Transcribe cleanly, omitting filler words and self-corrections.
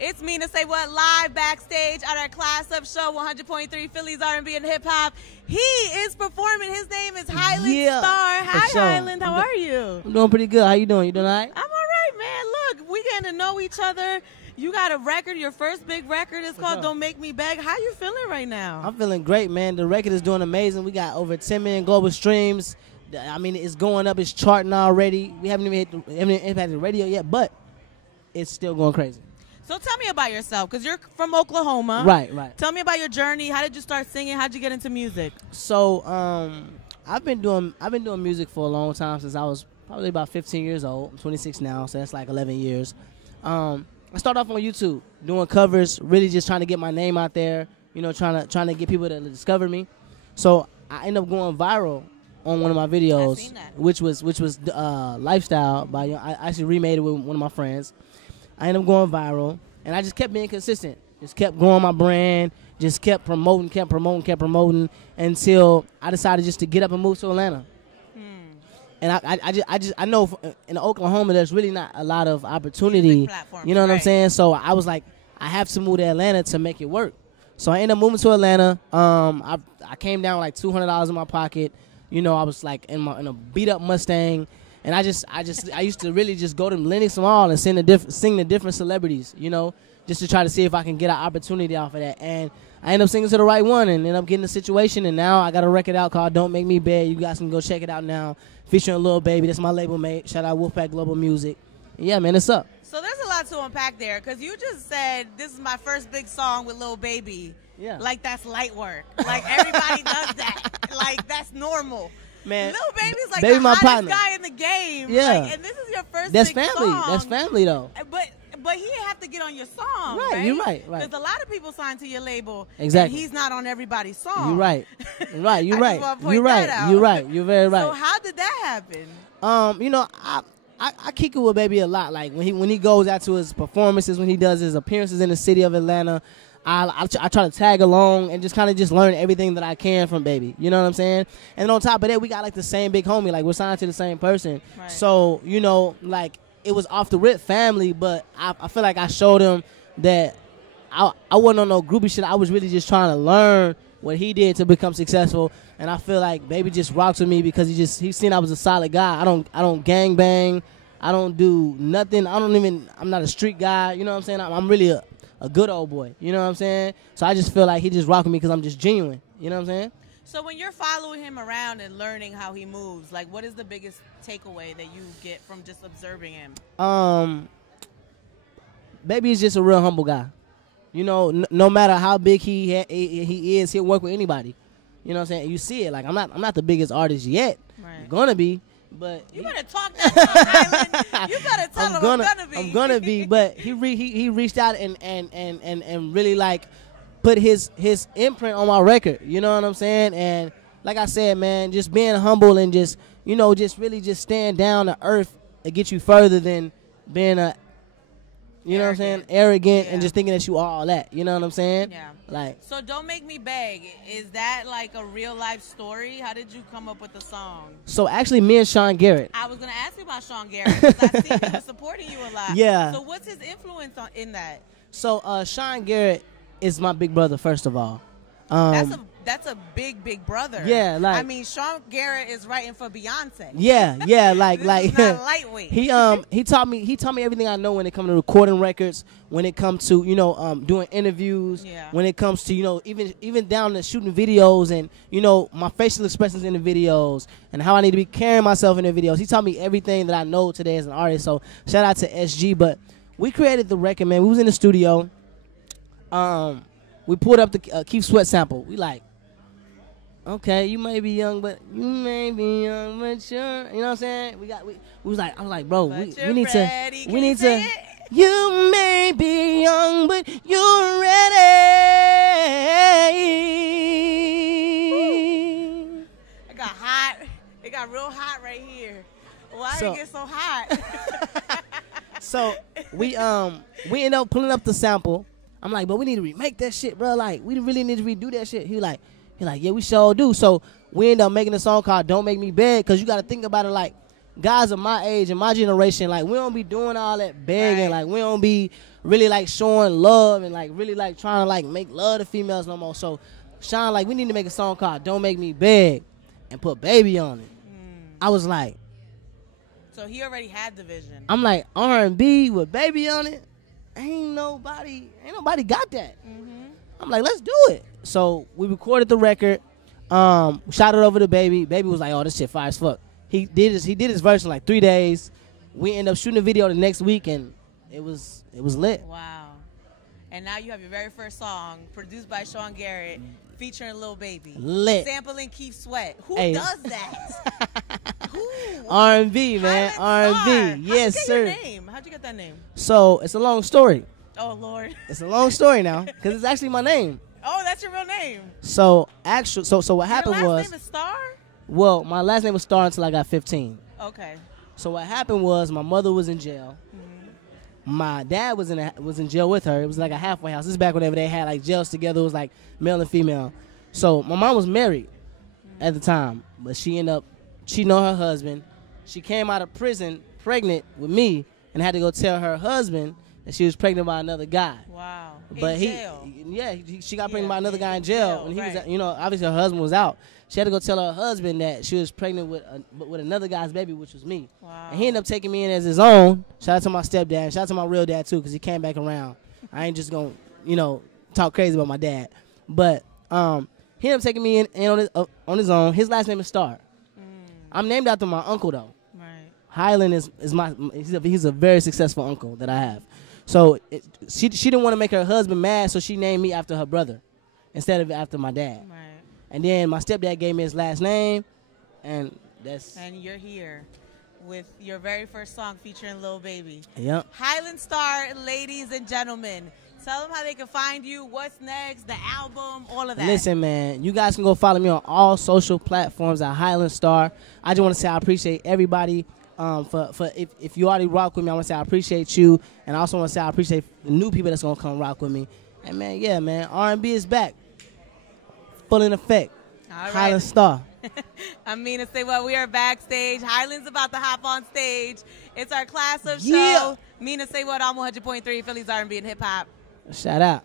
It's Mina SayWhat live backstage at our Class Up show, 100.3 Philly's R&B and hip hop. He is performing. His name is Hylan Starr. Hi, sure. Hylan. How are you? I'm doing pretty good. How you doing? You doing all right? I'm all right, man. Look, we getting to know each other. You got a record. Your first big record is called Don't Make Me Beg. How you feeling right now? I'm feeling great, man. The record is doing amazing. We got over 10 million global streams. I mean, it's going up. It's charting already. We haven't even impacted the radio yet, but it's still going crazy. So tell me about yourself, because you're from Oklahoma. Right. Tell me about your journey. How did you start singing? How did you get into music? So I've been doing music for a long time, since I was probably about 15 years old. I'm 26 now, so that's like 11 years. I started off on YouTube doing covers, really just trying to get my name out there. You know, trying to get people to discover me. So I ended up going viral on one of my videos, seen that. which was Lifestyle by I actually remade it with one of my friends. I ended up going viral, and I just kept being consistent. Just kept growing my brand, just kept promoting until I decided just to get up and move to Atlanta. And I know in Oklahoma there's really not a lot of opportunity. You know what I'm saying? So I was like, I have to move to Atlanta to make it work. So I ended up moving to Atlanta. I came down with like $200 in my pocket. You know, I was like in a beat up Mustang. And I used to really just go to Lennox Mall and sing the different celebrities, you know, just to try to see if I can get an opportunity off of that. And I ended up singing to the right one and ended up getting the situation. And now I got a record out called Don't Make Me Beg. You guys can go check it out now. Featuring Lil Baby. That's my label mate. Shout out Wolfpack Global Music. And yeah, man, it's up. So there's a lot to unpack there, because you just said this is my first big song with Lil Baby. Yeah. Like that's light work. Like everybody does that. Like that's normal. Man, Lil Baby's like Baby the my hottest partner. guy in the game. Yeah. Like, and this is your first That's big family. song. That's family though. But he didn't have to get on your song, Right, right? you're right. Because a lot of people sign to your label, Exactly. and he's not on everybody's song. You're right. Right. You're I right. just wanna point You're that right. out. You're right. You're very right. So how did that happen? You know, I kick it with Baby a lot. Like when he goes out to his performances, when he does his appearances in the city of Atlanta, I try to tag along and just kind of just learn everything that I can from Baby. You know what I'm saying? And on top of that, we got like the same big homie. Like we're signed to the same person. Right. So, you know, like it was off the rip family, but I feel like I showed him that I wasn't on no groupie shit. I was really just trying to learn what he did to become successful. And I feel like Baby just rocks with me because he's seen I was a solid guy. I don't gang bang. I don't do nothing. I'm not a street guy. You know what I'm saying? I'm really a good old boy. You know what I'm saying? So I just feel like he just rocking me because I'm just genuine. You know what I'm saying? So when you're following him around and learning how he moves, like what is the biggest takeaway that you get from just observing him? Baby is just a real humble guy. You know, no matter how big he is, he'll work with anybody. You know what I'm saying? You see it. Like I'm not the biggest artist yet. Right. I'm gonna be, but you better talk that talk, Hylan. You better tell him I'm gonna be. I'm gonna be, but he reached out and really like put his imprint on my record. You know what I'm saying? And like I said, man, just being humble and just, you know, just really just staying down to earth to get you further than being a, you know what I'm saying, arrogant and just thinking that you are all that. You know what I'm saying? Yeah. Like. So Don't Make Me Beg, is that like a real life story? How did you come up with the song? So actually, me and Sean Garrett. I was gonna ask you about Sean Garrett because I see he was supporting you a lot. Yeah. So what's his influence in that? So Sean Garrett is my big brother, first of all. That's a big brother. Yeah, like, I mean, Sean Garrett is writing for Beyonce. Yeah, like this is not lightweight. He taught me everything I know when it comes to recording records, when it comes to, you know, doing interviews, when it comes to, you know, even down to shooting videos and, you know, my facial expressions in the videos and how I need to be carrying myself in the videos. He taught me everything that I know today as an artist. So shout out to SG. But we created the record, man. We was in the studio. We pulled up the Keith Sweat sample. We like, okay, you may be young, but you may be young, but you're, you know what I'm saying? I was like, bro, we need to. You may be young, but you're ready. It got hot. It got real hot right here. Why did it get so hot? So we end up pulling up the sample. I'm like, but we need to remake that shit, bro. Like, we really need to redo that shit. He like, yeah, we sure do. So we end up making a song called Don't Make Me Beg, because you got to think about it like, guys of my age and my generation, like, we don't be doing all that begging. Like, we don't be really, like, showing love and, like, really, like, trying to, like, make love to females no more. So, Sean, like, we need to make a song called Don't Make Me Beg and put Baby on it. I was like. So he already had the vision. I'm like, R&B with Baby on it? Ain't nobody got that. I'm like, let's do it. So we recorded the record, shot it over to Baby. Baby was like, oh, this shit fire as fuck. He did his verse in like 3 days. We ended up shooting a video the next week, and it was lit. Wow. And now you have your very first song, produced by Sean Garrett, featuring Lil Baby. Lit. Sampling Keith Sweat. Who does that? Who? R&B, man. R&B. Yes, sir. How'd you get that name? So it's a long story. Oh, Lord. It's a long story now, because it's actually my name. Oh, that's your real name. So what happened was. Your last name is Starr? Well, my last name was Starr until I got 15. Okay. So what happened was my mother was in jail. My dad was in jail with her. It was like a halfway house. This is back whenever they had like jails together. It was like male and female. So my mom was married at the time, but she ended up cheating on her husband. She came out of prison pregnant with me and had to go tell her husband that she was pregnant by another guy. Wow. But in jail. She got pregnant by another guy in jail. And he was, obviously her husband was out. She had to go tell her husband that she was pregnant with another guy's baby, which was me. Wow. And he ended up taking me in as his own. Shout out to my stepdad. Shout out to my real dad, too, because he came back around. I ain't just going to, talk crazy about my dad. But he ended up taking me in on his own. His last name is Starr. I'm named after my uncle, though. Right. Hylan he's a very successful uncle that I have. So she didn't want to make her husband mad, so she named me after her brother instead of after my dad. Right. And then my stepdad gave me his last name, and that's. And you're here with your very first song featuring Lil Baby. Yep. Hylan Starr, ladies and gentlemen. Tell them how they can find you, what's next, the album, all of that. Listen, man, you guys can go follow me on all social platforms at Hylan Starr. I just want to say I appreciate everybody. If you already rock with me, I want to say I appreciate you, and I also want to say I appreciate the new people that's gonna come rock with me. And man, yeah, man, R&B is back, full in effect. All right. Hylan Starr. I'm Mina, SayWhat. We are backstage. Hylan's about to hop on stage. It's our class of show. Mina, SayWhat on 100.3 Philly's R&B and hip hop. Shout out.